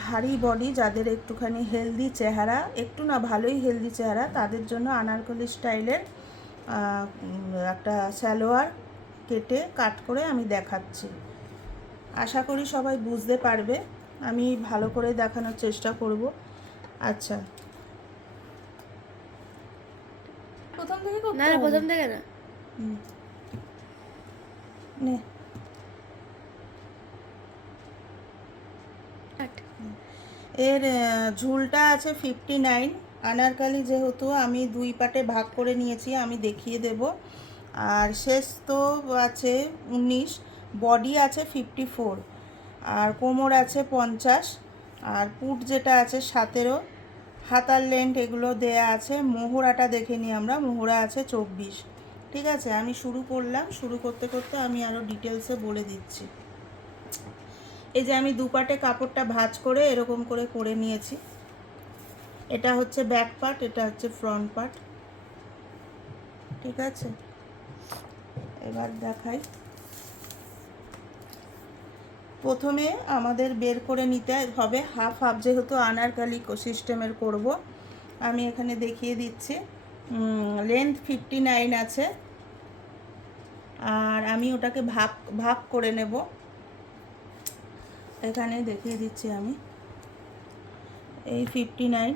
ভারী বডি, যাদের একটুখানি হেলদি চেহারা, একটু না ভালোই হেলদি চেহারা, তাদের জন্য আনারকলি স্টাইলের একটা সালোয়ার কেটে কাট করে আমি দেখাচ্ছি। আশা করি সবাই বুঝতে পারবে, আমি ভালো করে দেখানোর চেষ্টা করব। আচ্ছা, প্রথম থেকে করতে না, হবে? প্রথম থেকে না। নে। এর ঝুলটা আছে 59। আনারকালি যেহেতু আমি 2 পার্টে ভাগ করে নিয়েছি, আমি দেখিয়ে দেব। আর শেষ তো আছে 19, বডি আছে 54, আর কোমর আছে 50, আর পুট যেটা আছে 17, হাতার লেন্থ এগুলো দেয়া আছে। মোহরাটা দেখে নিই আমরা, মোহরা আছে 24। ঠিক আছে, আমি শুরু করলাম। শুরু করতে করতে আমি আরও ডিটেলসে বলে দিচ্ছি। এই যে আমি 2 পার্টে কাপড়টা ভাঁজ করে এরকম করে করে নিয়েছি। এটা হচ্ছে ব্যাক পার্ট, এটা হচ্ছে ফ্রন্ট পার্ট। ঠিক আছে, এবার দেখাই। প্রথমে আমাদের বের করে নিতে হবে হাফ হাফ, যেহেতু আনারকলি সিস্টেমের করব। আমি এখানে দেখিয়ে দিচ্ছি। লেন্থ 59 আছে, আর আমি ওটাকে ভাগ ভাগ করে নেব। এখানে দেখিয়ে দিচ্ছি আমি। এই 59,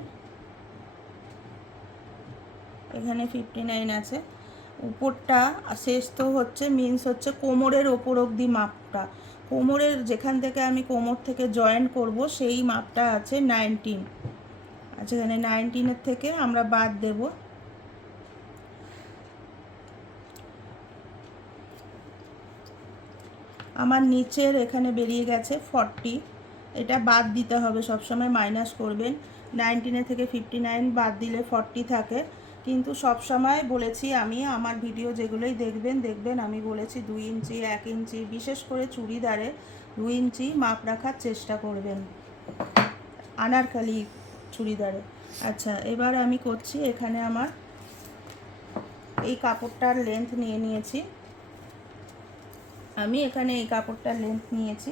এখানে 59 আছে। উপরটা শেষ তো হচ্ছে মিন্স হচ্ছে কোমরের ওপর অবধি মাপটা, কোমরের যেখান থেকে আমি কোমর থেকে জয়েন করব সেই মাপটা আছে 19। আচ্ছা, এখানে 19-এর থেকে আমরা বাদ দেব। আমার নিচের এখানে বেরিয়ে গেছে 40, এটা বাদ দিতে হবে, সবসময় মাইনাস করবেন। 19 থেকে 59 বাদ দিলে 40 থাকে। কিন্তু সব সময় বলেছি আমি, আমার ভিডিও যেগুলোই দেখবেন আমি বলেছি 2 ইঞ্চি 1 ইঞ্চি, বিশেষ করে চুড়িদারে 2 ইঞ্চি মাপ রাখার চেষ্টা করবেন, আনারকলি চুড়িদারে। আচ্ছা, এবার আমি করছি। এখানে আমার এই কাপড়টার লেন্থ নিয়ে নিয়েছি, আমি এখানে এই কাপড়টার লেন্থ নিয়েছি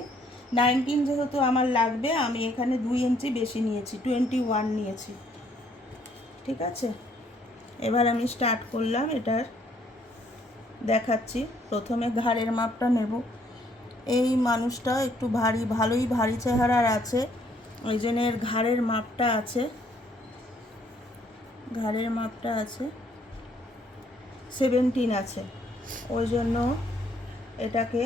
19, যেহেতু আমার লাগবে আমি এখানে 2 ইঞ্চি বেশি নিয়েছি, 21 নিয়েছি। ঠিক আছে, এবার আমি স্টার্ট করলাম, এটার দেখাচ্ছি। প্রথমে ঘাড়ের মাপটা নেব। এই মানুষটা একটু ভালোই ভারী চেহারার আছে, ওই জন্য এর ঘাড়ের মাপটা আছে, ঘাড়ের মাপটা আছে 17 আছে। ওই জন্য এটাকে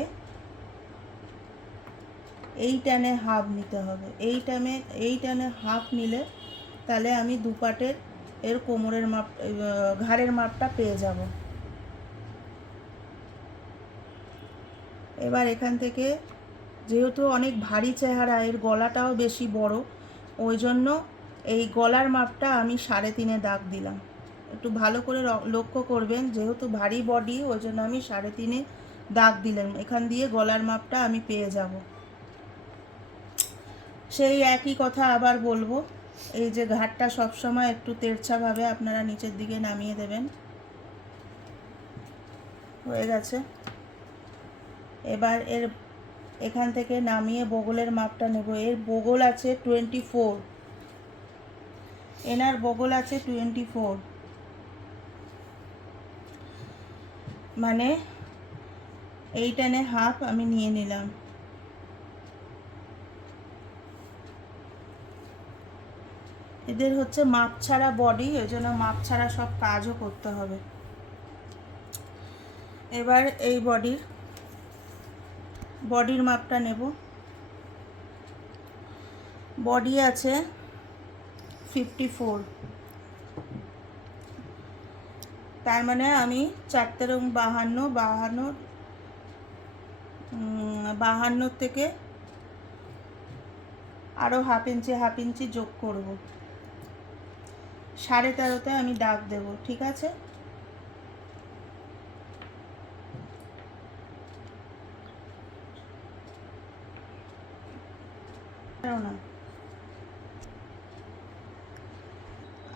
এই টানে হাফ নিতে হবে। এই টানে হাফ নিলে তাহলে আমি 2 পার্টের এর কোমরের মাপ, ঘাড়ের মাপটা পেয়ে যাব। এবার এখান থেকে যেহেতু অনেক ভারী চেহারা, এর গলাটাও বেশি বড়, ওই জন্য এই গলার মাপটা আমি 3.5 দাগ দিলাম। একটু ভালো করে লক্ষ্য করবেন, যেহেতু ভারী বডি ওই জন্য আমি 3.5 দাগ দিলাম। এখান দিয়ে গলার মাপটা আমি পেয়ে যাব। সেই একই কথা আবার বলবো, এই যে ঘাটটা সবসময় একটু তেড়ছাভাবে আপনারা নিচের দিকে নামিয়ে দেবেন। হয়ে গেছে। এবার এখান থেকে নামিয়ে বগলের মাপটা নেব। এর বগল আছে 24, এনার বগল আছে 24, মানে এই টানে হাফ আমি নিয়ে নিলাম। এদের হচ্ছে মাপ ছাড়া বডি, ওই জন্য মাপ ছাড়া সব কাজও করতে হবে। এবার এই বডির মাপটা নেব। বডি আছে 54, তার মানে আমি 4 রং 52 থেকে আরও হাফ ইঞ্চি যোগ করব। 13.5-তে আমি দাগ দেব। ঠিক আছে, না।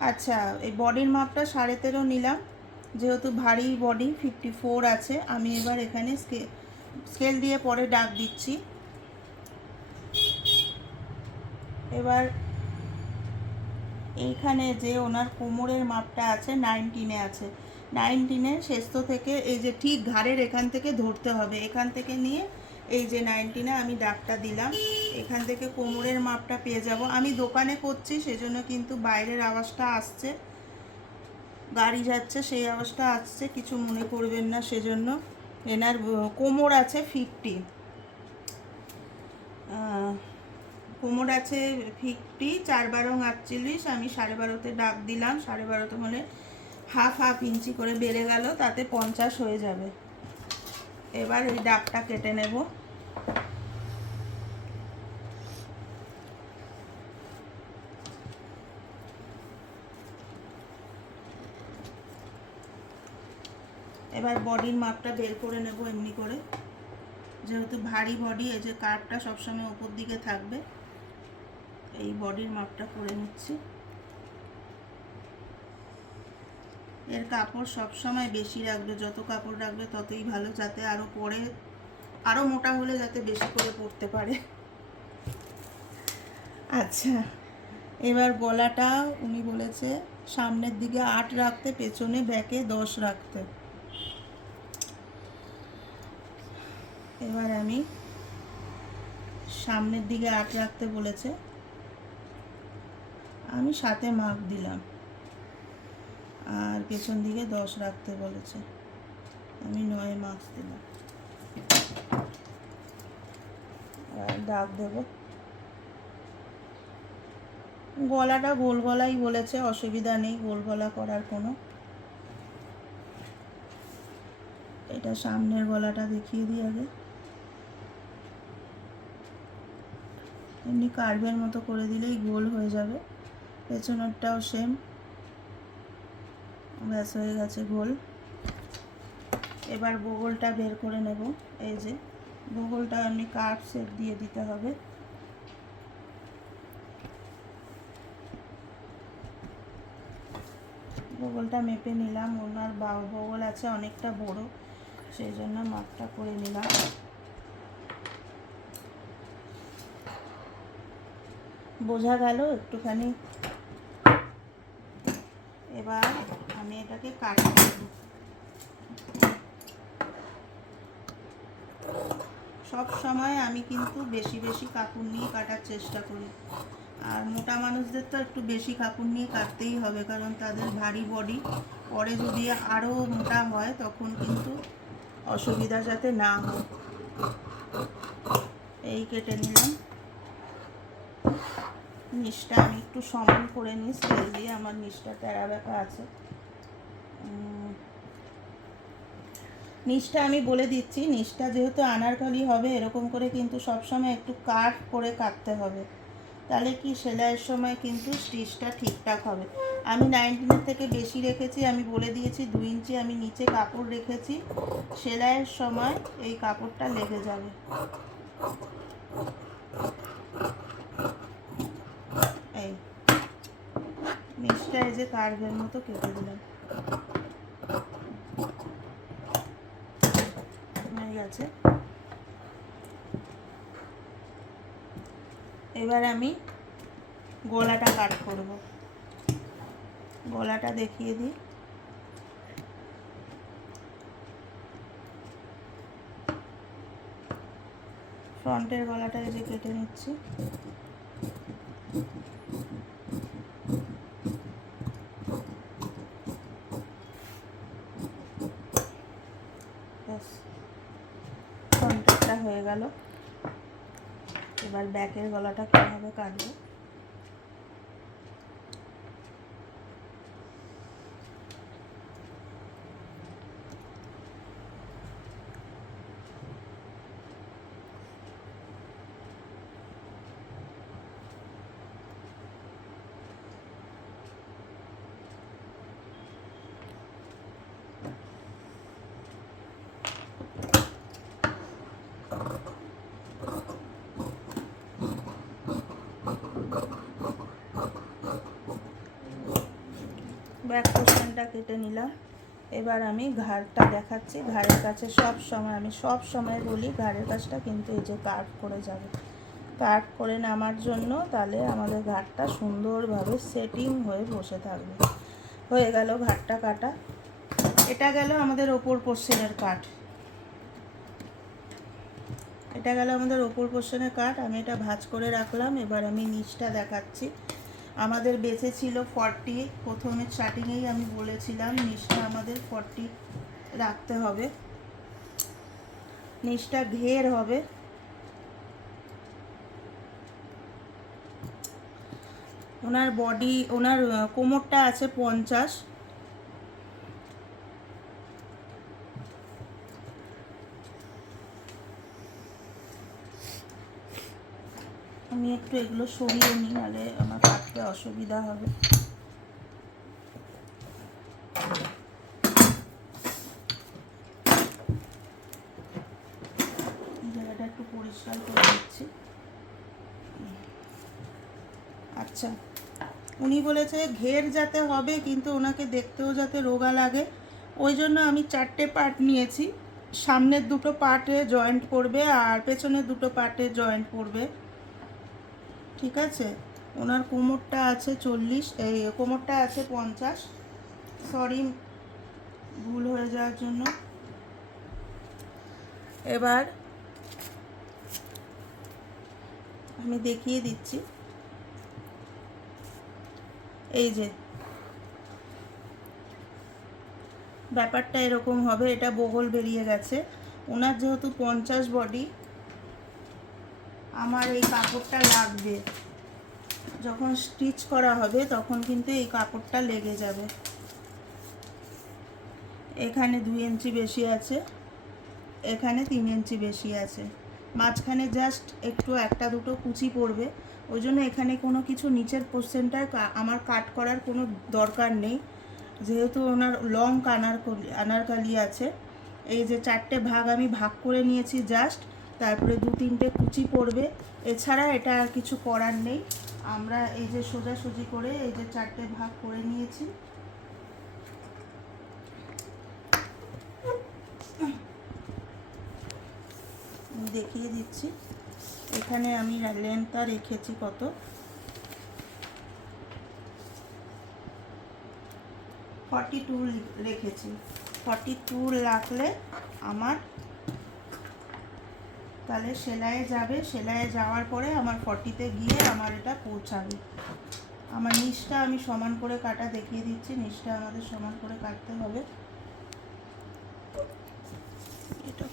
আচ্ছা, এই বডির মাপটা 13.5 নিলাম, যেহেতু ভারী বডি 54 আছে। আমি এবার এখানে স্কেল দিয়ে পরে দাগ দিচ্ছি। এবার এইখানে যে ওনার কোমরের মাপটা আছে 19-এ আছে, 19-এর শেষ থেকে এই যে ঠিক ঘাড়ের এখান থেকে ধরতে হবে, এখান থেকে নিয়ে এই যে 19-এ আমি দাগটা দিলাম, এখান থেকে কোমরের মাপটা পেয়ে যাব। আমি দোকানে করছি সেজন্য কিন্তু বাইরের আওয়াজটা আসছে, গাড়ি যাচ্ছে সেই আওয়াজটা আসছে, কিছু মনে করবেন না সেজন্য। এনার কোমর আছে 50, কোমর আছে 50, 4 48, আমি 12.5-তে দাগ দিলাম, 12.5-তে মানে হাফ ইঞ্চি করে বেড়ে গেল, তাতে 50 হয়ে যাবে। এবার এই দাগটা কেটে নেব। এবার বডির মাপটা বের করে নেব এমনি করে, যেহেতু ভারী বডি, এই যে কার্ভটা সবসময় উপর দিকে থাকবে, এই বডির মাপটা করে নিচ্ছি। এর কাপড় সবসময় বেশি রাখবে, যত কাপড় রাখবে ততই ভালো, যাতে আরও পরে আরও মোটা হলে যাতে বেশি করে পরতে পারে। আচ্ছা, এবার গলাটা উনি বলেছে সামনের দিকে 8 রাখতে, পেছনে ব্যাকে 10 রাখতে। এবার আমি সামনের দিকে 8 রাখতে বলেছে, আমি 7-এ মাপ দিলাম, আর পেছন দিকে 10 রাখতে বলেছে, আমি 9-এ মাপ দিলাম। আর দাগ দেব। গলাটা গোল গলাই বলেছে, অসুবিধা নেই গোল গলা করার কোনো। এটা সামনের গলাটা দেখিয়ে দিই আগে, এমনি কার্ভের মতো করে দিলেই গোল হয়ে যাবে। পেছনেরটাও সেম, ব্যাস হয়ে গেছে গোল। এবার বগলটা বের করে নেব। এই যে বগলটা এমনি কার্ভ শেপ দিয়ে দিতে হবে। বগলটা মেপে নিলাম, ওনার বগল আছে অনেকটা বড়, সেই জন্য মাপটা করে নিলাম। বোঝা গেল একটুখানি। এবার আমি এটাকে কাটতে দেব। সব সময় আমি কিন্তু বেশি বেশি কাপড় নিয়ে কাটার চেষ্টা করি, আর মোটা মানুষদের তো একটু বেশি কাপড় নিয়ে কাটতেই হবে, কারণ তাদের ভারী বডি, পরে যদি আরও মোটা হয় তখন কিন্তু অসুবিধা যাতে না হয়। এই কেটে নিলাম। নিচটা আমি একটু সমান করে নিই স্কেল দিয়ে, আমার নিচটা টেরা বেঁকা আছে। নিচটা আমি বলে দিচ্ছি, নিচটা যেহেতু আনারকলি হবে, এরকম করে কিন্তু সবসময় একটু কাট করে কাটতে হবে, তাহলে কি সেলাইয়ের সময় কিন্তু স্টিচটা ঠিকঠাক হবে। আমি 19-এর থেকে বেশি রেখেছি, আমি বলে দিয়েছি 2 ইঞ্চি আমি নিচে কাপড় রেখেছি, সেলাইয়ের সময় এই কাপড়টা লেগে যাবে। এই নিচটা এই যে কার্ভের মতো কেটে দিলাম, হয়ে গেছে। এবার আমি গলাটা কাট করব। গলাটা দেখিয়ে দিই। ফ্রন্টের গলাটা এই যে কেটে নিচ্ছি। ফ্রন্টেরটা হয়ে গেল। এবার ব্যাকের গলাটা কীভাবে কাটবো। ব্যাক পোর্শনটা কেটে নিলাম। এবার আমি ঘাড়টা দেখাচ্ছি। ঘাড়ের কাছে সব সময়, আমি সব সময় বলি ঘাড়ের কাছটা কিন্তু এই যে কার্ভ করে যাবে, কাট করে নামার জন্য, তাহলে আমাদের ঘাটটা সুন্দরভাবে সেটিং হয়ে বসে থাকবে। হয়ে গেল ঘাটটা কাটা। এটা গেল আমাদের ওপর পোর্শনের কাট, এটা গেল আমাদের ওপর পোর্শনের কাট। আমি এটা ভাঁজ করে রাখলাম। এবার আমি নিচটা দেখাচ্ছি। আমাদের বেঁচে ছিল 40, প্রথমে স্টার্টিংয়েই আমি বলেছিলাম নিচটা আমাদের 40 রাখতে হবে, নিচটা ঘের হবে। ওনার বডি, ওনার কোমরটা আছে 50, আমি একটু এগুলো সরিয়ে নিই, নাহলে আমার কাটতে অসুবিধা হবে। জায়গাটা একটু পরিষ্কার করে দিচ্ছি। আচ্ছা, উনি বলেছে ঘের যাতে হবে, কিন্তু ওনাকে দেখতেও যাতে রোগা লাগে, ওই জন্য আমি 4টে পার্ট নিয়েছি। সামনের 2টো পার্টে জয়েন্ট পড়বে আর পেছনের 2টো পার্টে জয়েন্ট পড়বে, ঠিক আছে। ওনার কোমরটা আছে 40, এই কোমরটা আছে 50, সরি ভুল হয়ে যাওয়ার জন্য। এবার আমি দেখিয়ে দিচ্ছি। এই যে ব্যাপারটা এরকম হবে, এটা বগল বেরিয়ে গেছে। ওনার যেহেতু 50 বডি, আমার এই কাপড়টা লাগবে, যখন স্টিচ করা হবে তখন কিন্তু এই কাপড়টা লেগে যাবে। এখানে 2 ইঞ্চি বেশি আছে, এখানে 3 ইঞ্চি বেশি আছে, মাঝখানে জাস্ট একটু 1-2টো কুচি পড়বে। ওই জন্য এখানে কোনো কিছু নিচের পোর্শনটায় আমার কাট করার কোনো দরকার নেই, যেহেতু ওনার লং আনারকলি আছে। এই যে 4টে ভাগ আমি ভাগ করে নিয়েছি জাস্ট, তারপরে 2-3টে কুচি পড়বে, এছাড়া এটা আর কিছু করার নেই। আমরা এই যে সোজাসুজি করে এই যে 4টে ভাগ করে নিয়েছি। আমি দেখিয়ে দিচ্ছি, এখানে আমি লেন্থটা রেখেছি কত, 42 রেখেছি। 42 রাখলে আমার তাহলে সেলাইয়ে যাবে, সেলাইয়ে যাওয়ার পরে আমার 40তে গিয়ে আমার এটা পৌঁছাবে। আমার নিচটা আমি সমান করে কাটা দেখিয়ে দিচ্ছি, নিচটা আমাদের সমান করে কাটতে হবে। এটা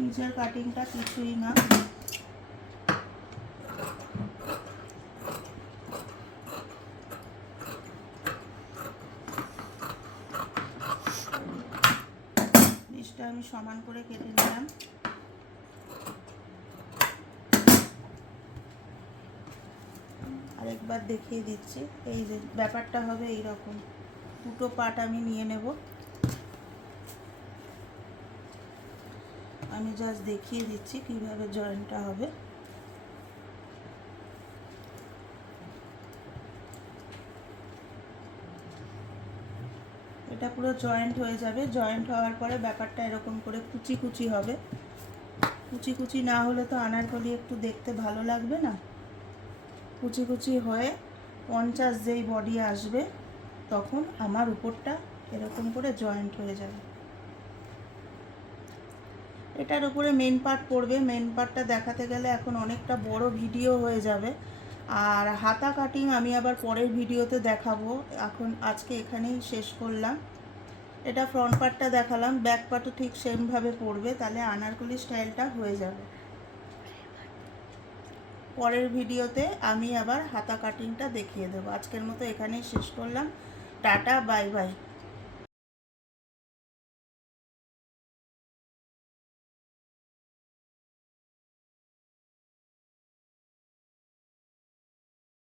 নিচের কাটিংটা কিছুই না, নিচটা আমি সমান করে কেটে নিলাম। আরেকবার দেখিয়ে দিচ্ছি, এই যে ব্যাপারটা হবে এই রকম। 2টো পার্ট আমি নিয়ে নেব, আমি জাস্ট দেখিয়ে দিচ্ছি কিভাবে জয়েন্টটা হবে। এটা পুরো জয়েন্ট হয়ে যাবে। জয়েন্ট হওয়ার পরে ব্যাপারটা এরকম করে কুচি কুচি হবে। কুচি কুচি না হলে তো আনারকলি একটু দেখতে ভালো লাগবে না। কুচি কুচি হয়ে 50 যেই বডি আসবে, তখন আমার উপরটা এরকম করে জয়েন্ট হয়ে যাবে। এটার উপরে মেন পার্ট পড়বে। মেন পার্টটা দেখাতে গেলে এখন অনেকটা বড় ভিডিও হয়ে যাবে, আর হাতা কাটিং আমি আবার পরের ভিডিওতে দেখাবো। এখন আজকে এখানেই শেষ করলাম। এটা ফ্রন্ট পার্টটা দেখালাম, ব্যাক পার্টও ঠিক সেমভাবে পড়বে, তাহলে আনারকলি স্টাইলটা হয়ে যাবে। পরের ভিডিওতে আমি আবার হাতা কাটিংটা দেখিয়ে দেবো। আজকের মতো এখানেই শেষ করলাম। Tata, bye bye.